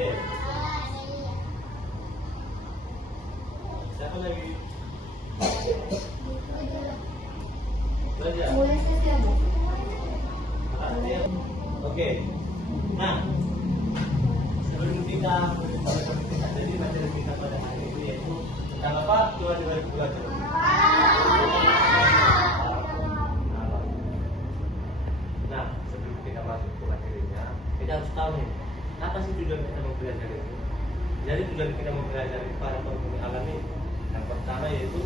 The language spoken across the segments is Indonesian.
Adel. Siapa lagi? Belajar. Adel. Oke. Nah, sebelum kita jadi materi kita pada hari ini yaitu tentang apa? Tuhan 2020. Nah, sebelum kita masuk ke materinya, kita harus tahu nih, apa sih tujuan kita mempelajari ini? Jadi tujuan kita mempelajari para penghuni alam ini, yang pertama yaitu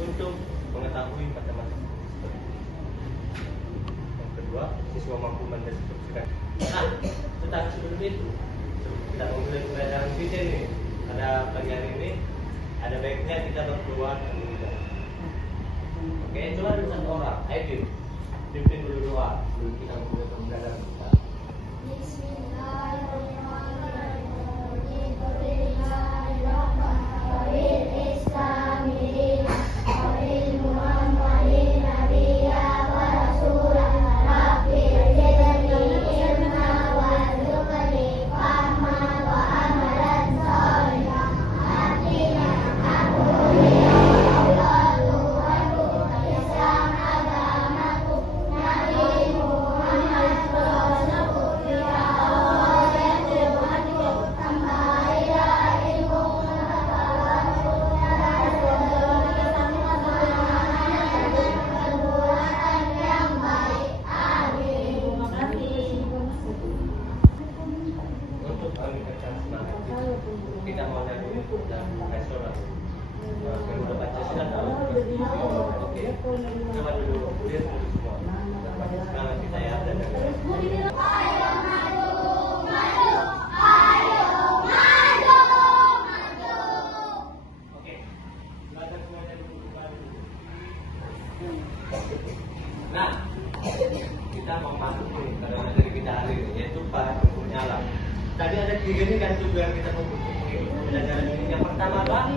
untuk mengetahui matematika. Yang kedua, siswa mampu mendeskripsikan. Nah, tetapi sebelum itu, kita memulai pelajaran kita ini. Pada pagi hari ini, ada baiknya kita berdoa dulu. Oke, coba dulu satu orang. Ayo, pimpin dulu doa. Sebelum kita memulai pembelajaran kita. Kita mau dari dan restoran yang udah baca sudah tahu. Oke, coba dulu lihat dulu semua. Sekarang kita ya dan nah, kita mau masuk nih pada materi kita hari ini yaitu para penghuni alam. Tadi ada 3 nih kan tujuan kita mengikuti pelajaran ini. Yang pertama apa?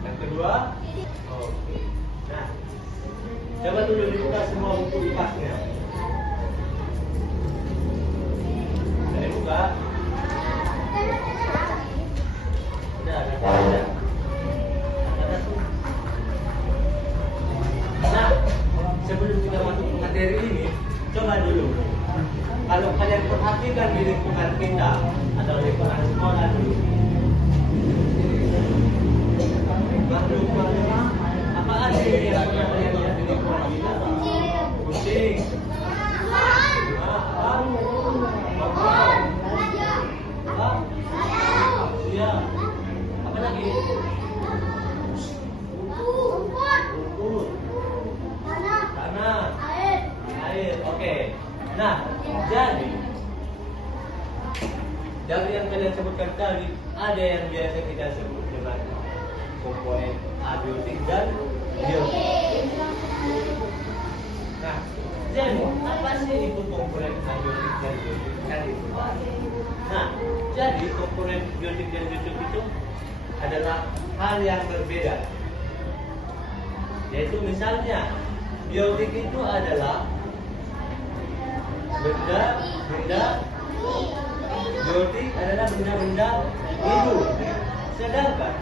Yang kedua? Oke. Nah, coba dulu dibuka semua buku IPAS-nya. Saya buka. Ada. Nah, sebelum kita masuk ke materi ini, coba dulu. Kalau kalian perhatikan di lingkungan kita atau lingkungan sekolah dulu, makhluk apa aja yang pernah kalian lihat di lingkungan kita? Kucing, apa lagi? Tanah, air. Oke. Nah, jadi dari yang kalian sebutkan tadi, ada yang biasa kita sebut dengan komponen abiotik dan biotik. Nah, jadi apa sih itu komponen abiotik dan biotik? Kan itu. Nah, jadi komponen biotik dan biotik itu adalah hal yang berbeda. Yaitu misalnya, biotik itu adalah benda biotik adalah benda-benda hidup, sedangkan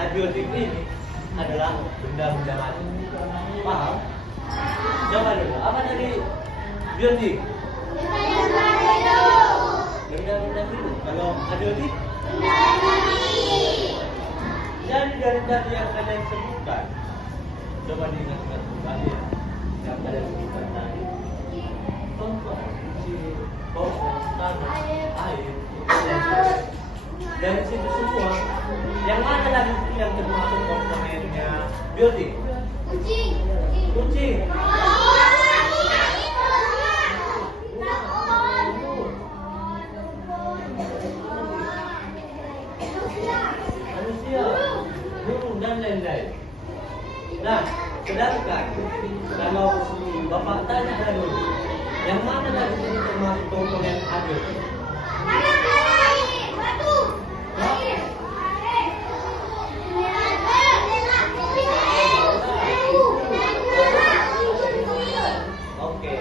abiotik ini adalah benda-benda mati. Paham? Coba dulu, apa tadi biotik? Benda-benda hidup. Kalau abiotik? Jadi dari tadi yang kalian sebutkan, coba diingat-ingat kembali yang kalian sebutkan tadi. Contoh, tanah, air, dari situ semua. Yang mana lagi yang termasuk komponennya biotik? Kucing. Manusia, burung dan lain-lain. Nah, sedangkan kalau Bapak tanya dulu, yang mana dari sini termasuk komponen abiotik? Oke.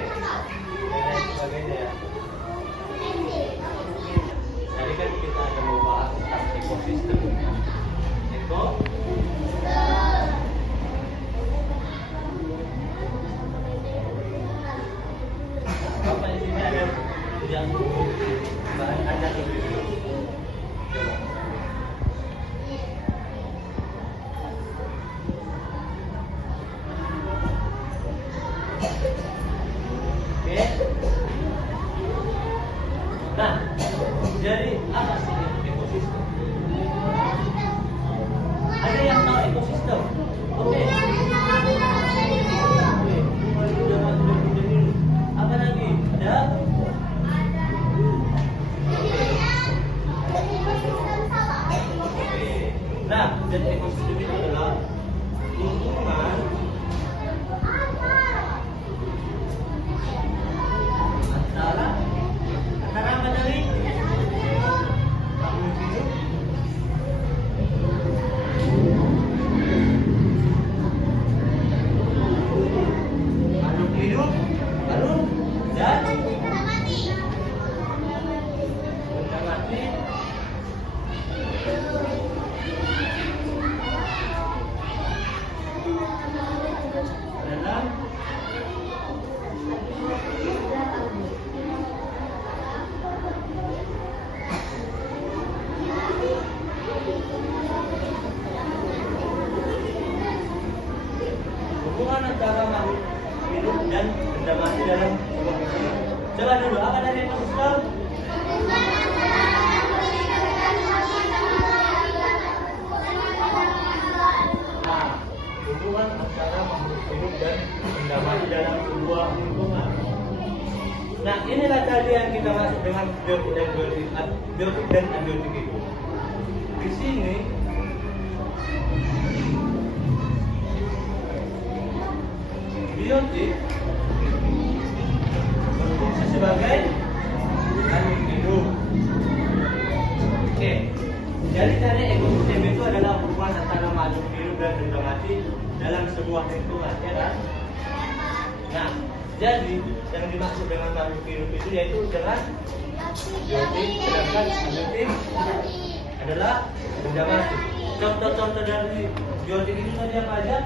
ada yang bahan ada lebih dulu. Coba. Oke. Nah, jadi apa sih ekosistem? Ada yang tahu ekosistem? Oke. Apa lagi? Ada? Oke. Nah, dan ekosistem itu adalah lingkungan antara apa dari makhluk hidup baru dan benda mati. Dalam hubungan antara makhluk hidup dan benda mati dalam sebuah ekosistem. Coba dulu, apa dari ekosistem? Nah, hubungan antara makhluk hidup dan benda mati dalam sebuah lingkungan. Nah, inilah tadi yang kita masuk dengan biotik dan abiotik itu. Di sini biotik berfungsi sebagai makhluk hidup. Oke, jadi tadi ekosistem itu adalah hubungan antara makhluk hidup dan benda mati dalam sebuah lingkungan, ya kan? Nah, jadi yang dimaksud dengan makhluk hidup itu yaitu dengan biotik, sedangkan abiotik adalah benda mati. Contoh-contoh dari biotik itu tadi apa aja?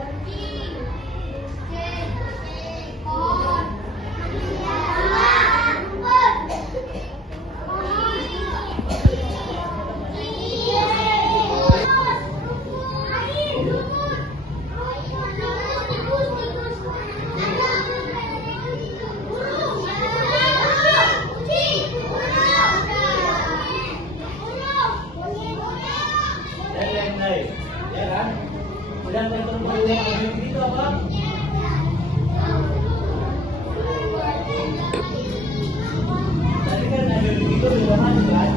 Dan lain-lain, ya kan? Sedangkan termasuk abiotik itu apa? Tadi kan abiotik itu benda mati kan?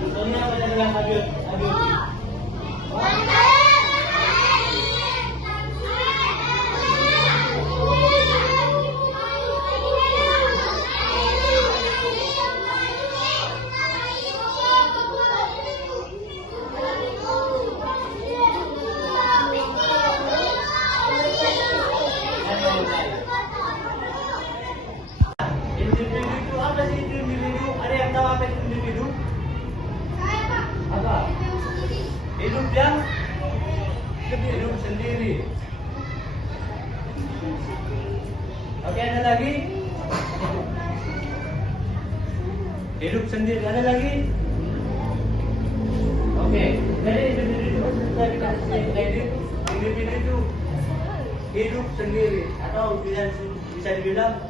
Contohnya apa yang bilang abiotik? Individu itu apa sih individu? Ada yang tahu apa itu individu? Apa? Hidup yang hidup sendiri. Oke, ada lagi? Hidup sendiri, ada lagi? Oke, jadi individu itu hidup sendiri atau bisa dibilang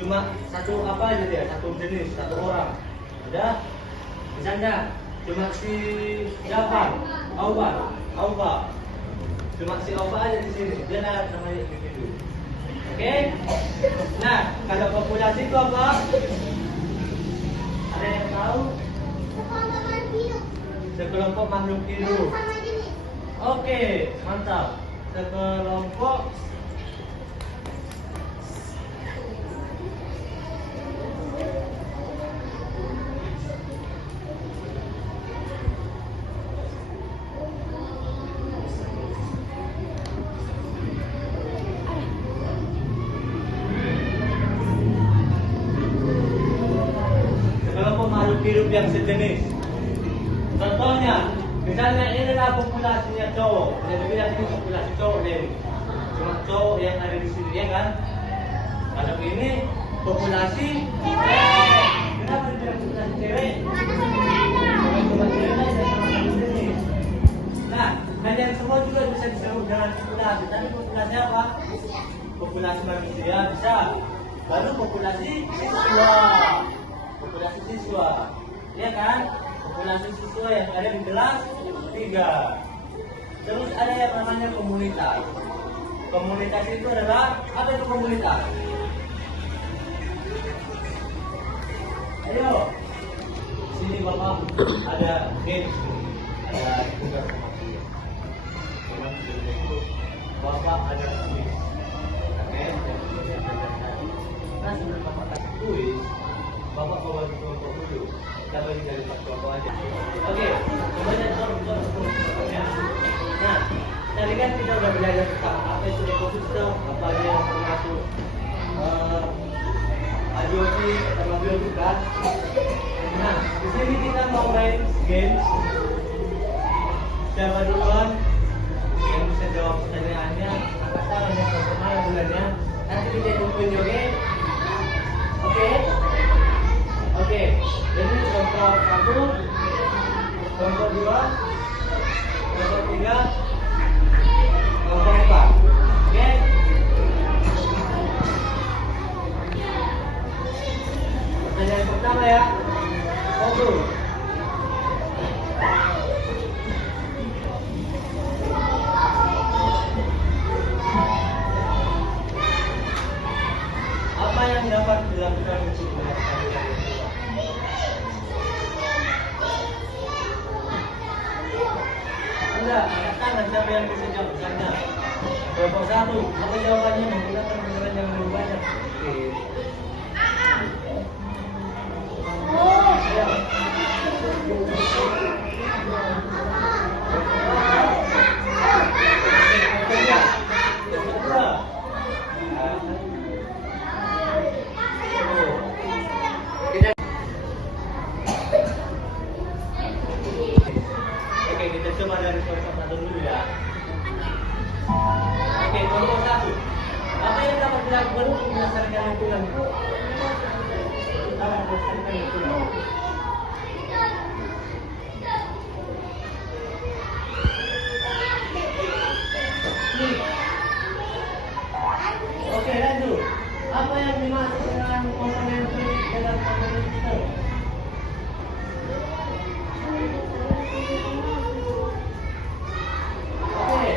cuma satu apa aja dia, satu jenis, satu orang. Udah, misalnya cuma si Jafar, Aufa, cuma si Aufa aja di sini, dia namanya individu. Oke? Nah, kalau populasi itu apa? Ada yang tahu? Sekelompok makhluk hidup. Oke, mantap. Sekelompok hidup yang sejenis. Contohnya, misalnya ini adalah populasinya cowok. Jadi bilang ini populasi cowok deh. Cuma cowok yang ada di sini ya kan. Kalau ini populasi cewek. Kenapa dibilang populasi cewek? Cuma cewek dan sama jenis. Nah, kalian semua juga bisa disebut dengan populasi. Tapi populasi apa? Populasi manusia bisa. Baru populasi siswa. Populasi siswa. Ya kan? Populasi siswa yang ada di kelas 3. Terus ada yang namanya komunitas. Komunitas itu adalah apa itu komunitas? Ayo, sini bapak ada games, ada tugas sama dia. Cuman itu bapak ada kuis. Oke, nah sebelum bapak kasih kuis, bapak bawa di kelompok dulu. Kita bagi dari kelompok aja. Oke, coba jadi kelompok ya. Nah, tadi kan kita udah belajar tentang apa itu ekosistem, apa aja yang termasuk IoT sama biotika. Nah, di sini kita mau main games. Siapa duluan yang bisa jawab pertanyaannya? Angkat tangan yang pertama bulannya. Nanti kita kumpulin oke? Oke? Oke. Jadi kelompok 1, kelompok 2, kelompok 3, kelompok 4. Oke? Pertanyaan pertama ya. Satu. Apa yang dapat dilakukan untuk melakukan enggak, angkat tangan siapa yang bisa jawab misalnya. Kelompok 1, apa jawabannya menggunakan beneran yang lebih banyak? Oke. Ya. Oke, kita coba dari kelompok 1 dulu ya. Oke, kelompok 1. Apa yang dapat dilakukan untuk melestarikan lingkungan? Pertama, melestarikan lingkungan. Oke, lanjut. Apa yang dimaksud dengan komponen kritik dalam komponen sistem? Oke.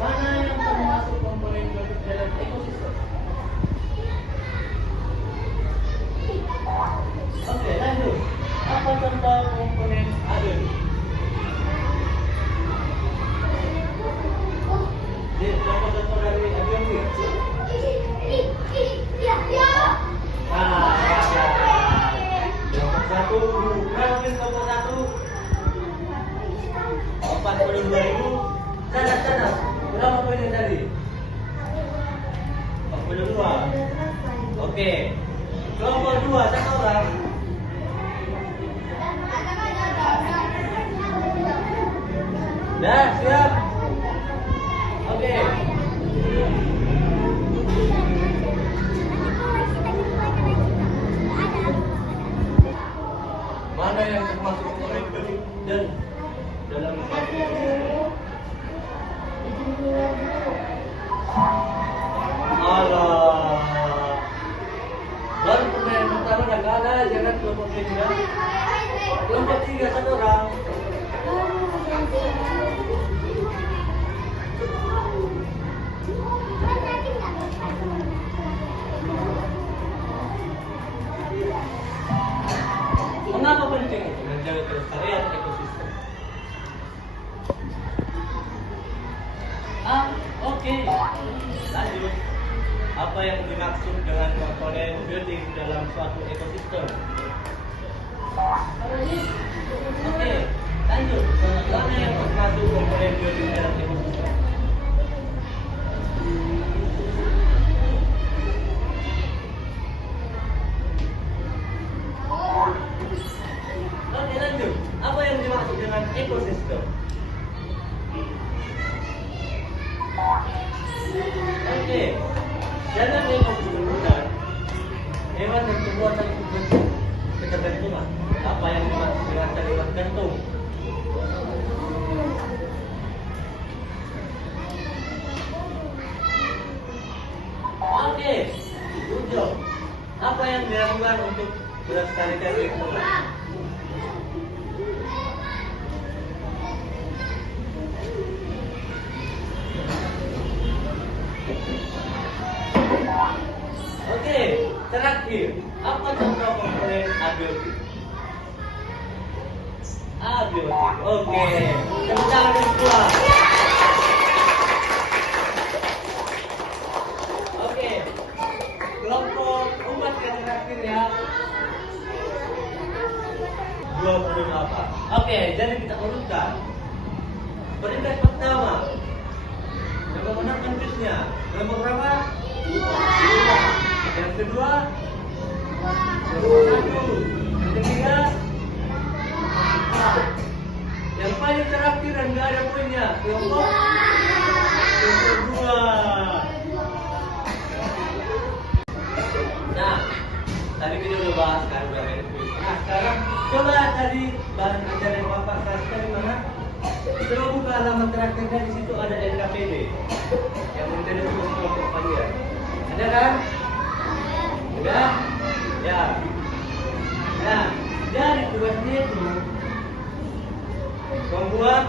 Mana yang termasuk komponen kritik dalam ekosistem? Oke, lanjut. Apa tentang komponen agen? Contoh-contoh dari agen. Nah, kelompok 1, berapa kelompok 1? 42.000. Catat. Berapa poinnya tadi? 42. Oke. Kelompok 2, satu orang. Dah, siap. Oke. Mana yang termasuk komponen kritik dan dalam Allah. Baru pertanyaan pertama dah kalah, jangan kelompok 3. Kelompok 3 satu orang. Mengapa penting menjaga kelestarian ekosistem? Oke. Lanjut. Apa yang dimaksud dengan komponen biotik dalam suatu ekosistem? Oke. Lanjut. Mana yang termasuk komponen biotik dalam ekosistem? hewan dan tumbuhan yang berbentuk ketergantungan. Apa yang dimaksud dengan kalimat gantung? Oke, tujuh. Apa yang dilakukan untuk melestarikan lingkungan? Oke, terakhir, apa contoh komponen abiotik? Abiotik, oke, tepuk tangan semua. Oke, kelompok umat yang terakhir ya. 28. Oke, jadi kita urutkan. Peringkat pertama, yang memenangkan kuisnya, kelompok berapa? Yang kedua, kelompok 1. Yang ketiga, yang paling terakhir dan nggak ada poinnya, kelompok 2. Nah, tadi kita udah bahas kan, udah main kuis. Nah, sekarang coba tadi bahan ajar yang Bapak kasih di mana? Coba buka halaman terakhirnya, di situ ada NKPD yang menjadi tugas kelompok kalian. Ada kan? Udah? Ya. Nah, jadi tugasnya itu membuat,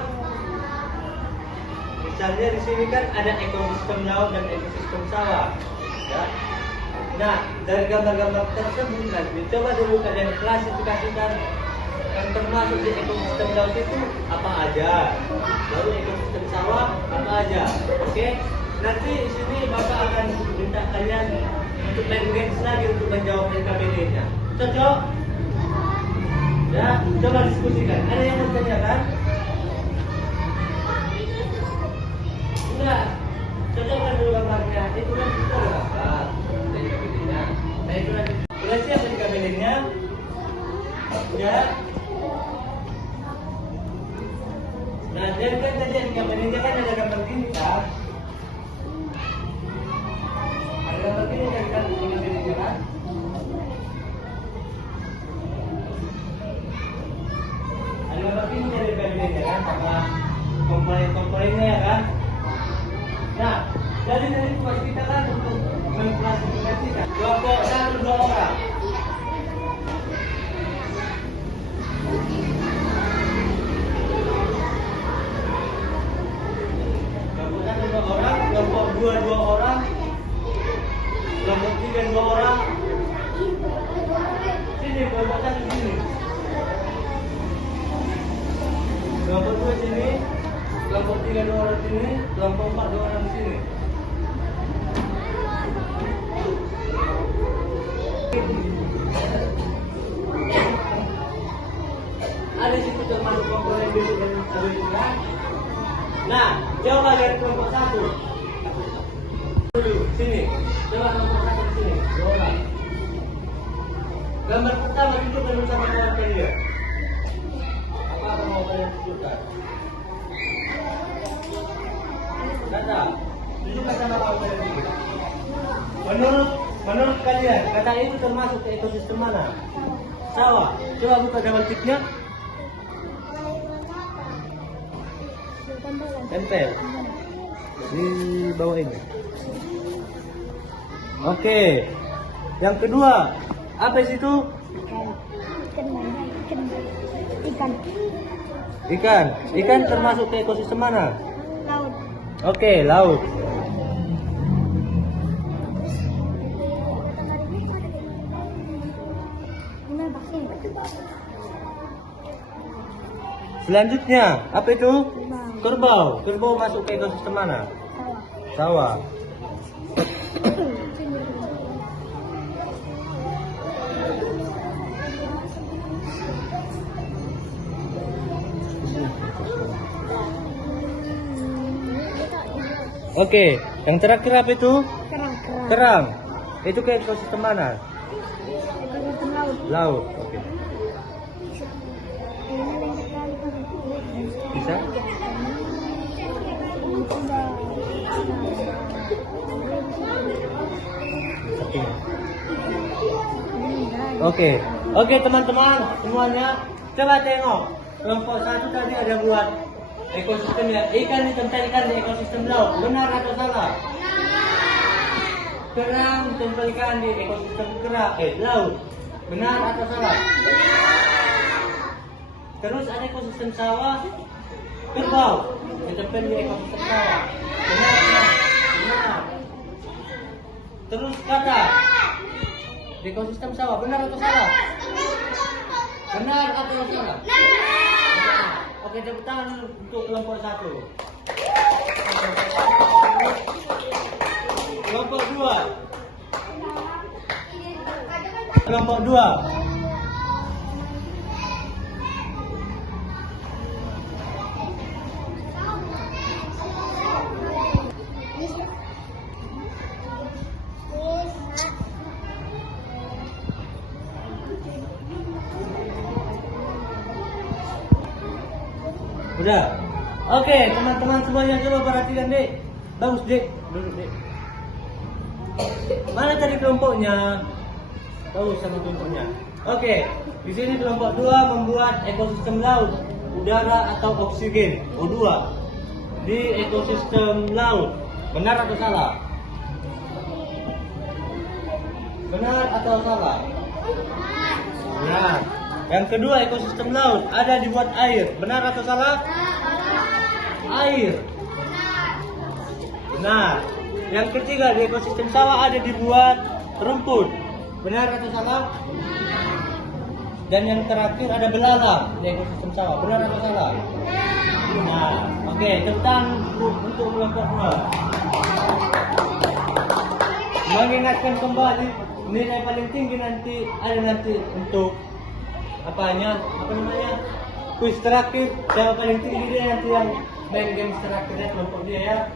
misalnya di sini kan ada ekosistem laut dan ekosistem sawah, ya. Nah, dari gambar-gambar tersebut nanti coba dulu kalian klasifikasikan yang termasuk di ekosistem laut itu apa aja, lalu ekosistem sawah apa aja. Oke? Nanti di sini Bapak akan minta kalian untuk language lagi untuk menjawab NKPD-nya. Cocok? Ya, coba diskusikan. Ada yang mau tanyakan? Enggak. Cocokkan dulu gambarnya. Itu kan kita udah dapat NKPD-nya. Nah, itu nanti. Sudah siap NKPD-nya? Ya. Nah, jadi kan tadi NKPD-nya kan ada gambar gini kan? Ada gambar gini kan NKPD-nya kan? Ada gambar gini dari NKPD-nya kan? Sama komponen-komponennya ya kan? Nah, jadi tadi tugas kita kan untuk mengklasifikasikan kelompok 1 2 orang. Kelompok 1 2 orang, kelompok 2 2 orang, kelompok 3 2 orang. Sini kelompok 1 sini. Kelompok 2 sini. Kelompok 3 2 orang sini, kelompok 4 2 orang sini. Ada situ termasuk komponen biru dan abiotika. Nah, coba lihat kelompok 1. Dulu sini. Coba kelompok 1 di sini. 2 orang. Gambar pertama tunjukkan dulu sama kawan kalian. Apa mau kalian tunjukkan? Kata, tunjukkan sama kawan kalian dulu. Menurut kalian, kata itu termasuk ke ekosistem mana? Sawah. Coba buka double tick-nya. Tempel di bawah ini. Oke. Yang kedua, apa itu? Ikan. Ikan termasuk ke ekosistem mana? Laut. Oke, laut. Selanjutnya, apa itu? Kerbau. Kerbau masuk ke ekosistem mana? Sawah. Oke, yang terakhir apa itu? Kerang. Itu ke ekosistem mana? Laut. Oke. Bisa? Oke. Oke teman-teman semuanya, coba tengok. Kelompok 1 tadi ada buat ekosistemnya. Ikan ditempelkan di ekosistem laut. Benar atau salah? Kerang ditempelkan di ekosistem laut. Benar atau salah? Terus ada ekosistem sawah. Kerbau ditempel di ekosistem sawah. Benar. Terus kata di ekosistem sawah, benar atau salah? Benar atau salah? Oke, tepuk tangan untuk kelompok 1. Kelompok 2. Kelompok 2. Udah. Oke, teman-teman semuanya coba perhatikan, Dek. Bagus, Dek. Duduk, Dek. Mana tadi kelompoknya? Tahu sama kelompoknya. Oke, di sini kelompok 2 membuat ekosistem laut, udara atau oksigen, O2 di ekosistem laut. Benar atau salah? Benar atau salah? Benar. Yang kedua, ekosistem laut ada dibuat air. Benar atau salah? Air. Benar. Yang ketiga, di ekosistem sawah ada dibuat rumput. Benar atau salah? Dan yang terakhir ada belalang di ekosistem sawah. Benar atau salah? Benar. Oke, tentang untuk kelompok 2. Mengingatkan kembali nilai paling tinggi nanti untuk apa namanya, kuis terakhir. Siapa paling tinggi dia nanti yang main game terakhirnya kelompok dia ya.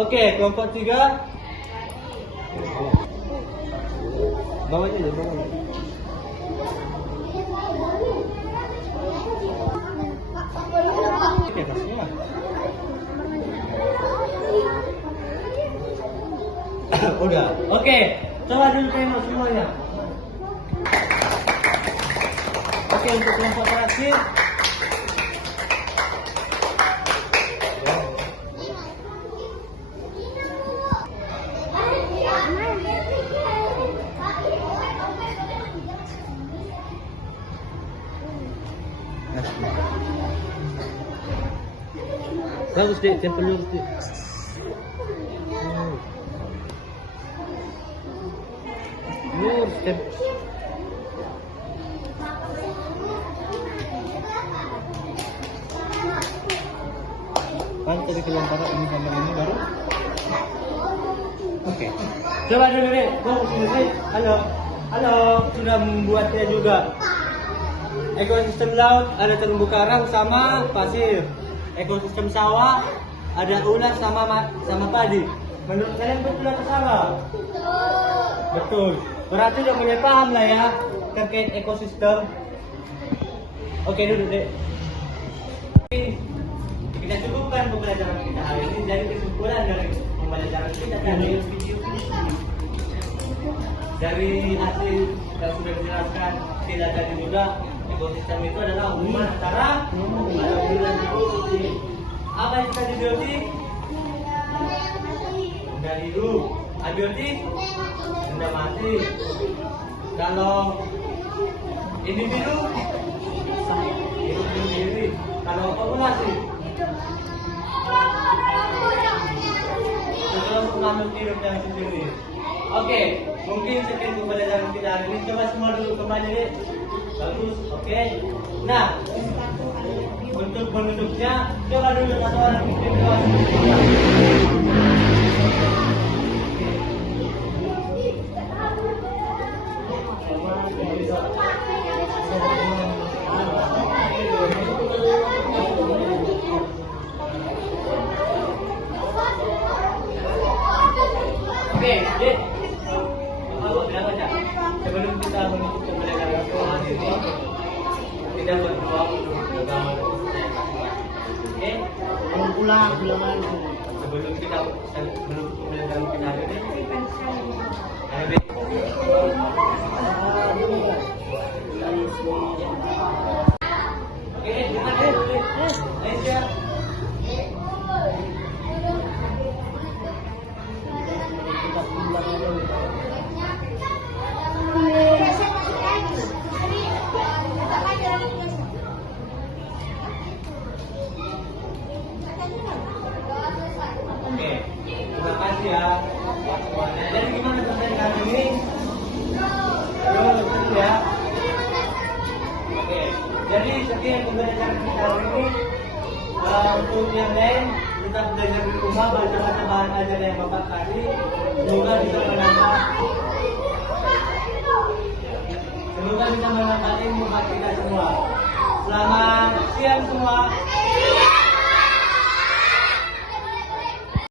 Oke, kelompok 3. Bawa aja deh, bawa. Oke, kasih. Udah. Oke, coba dulu tengok semuanya. Oke, untuk kelompok terakhir. Bagus, Dek, tempel lurus, Dek. Lurus, tempel. Tadi kelompokan ini gambar ini baru. Oke. Coba dulu, Dek. Halo, sudah membuatnya juga. Ekosistem laut ada terumbu karang sama pasir. Ekosistem sawah ada ular sama padi. Menurut kalian betul atau salah? Betul. Berarti udah mulai paham lah ya terkait ekosistem. Oke, duduk, Dek. Kita cukupkan pembelajaran kita hari ini. Jadi kesimpulan dari pembelajaran kita dari video dari hasil yang sudah dijelaskan tidak tadi juga, ekosistem itu adalah hubungan antara apa itu tadi biotik? Benda hidup. Abiotik? Benda mati. Kalau individu hidup sendiri. Kalau populasi setelah mengambil hidup yang sendiri. Oke, mungkin sekian pembelajaran kita hari ini. Coba semua dulu kembali, Dek. Bagus, oke. Nah, untuk menutupnya, coba dulu satu orang bikin doa. Oke, Dek. Sebelum kita menutup pembelajaran hari ini, kita berdoa untuk agama dan oke? Mau pulang sebelum kita menutup pembelajaran kita hari ini. mungkin pembelajaran kita hari ini untuk yang lain tetap belajar di rumah, baca bahan ajar yang Bapak kasih, semoga bisa menambah ilmu buat kita semua. Selamat siang semua.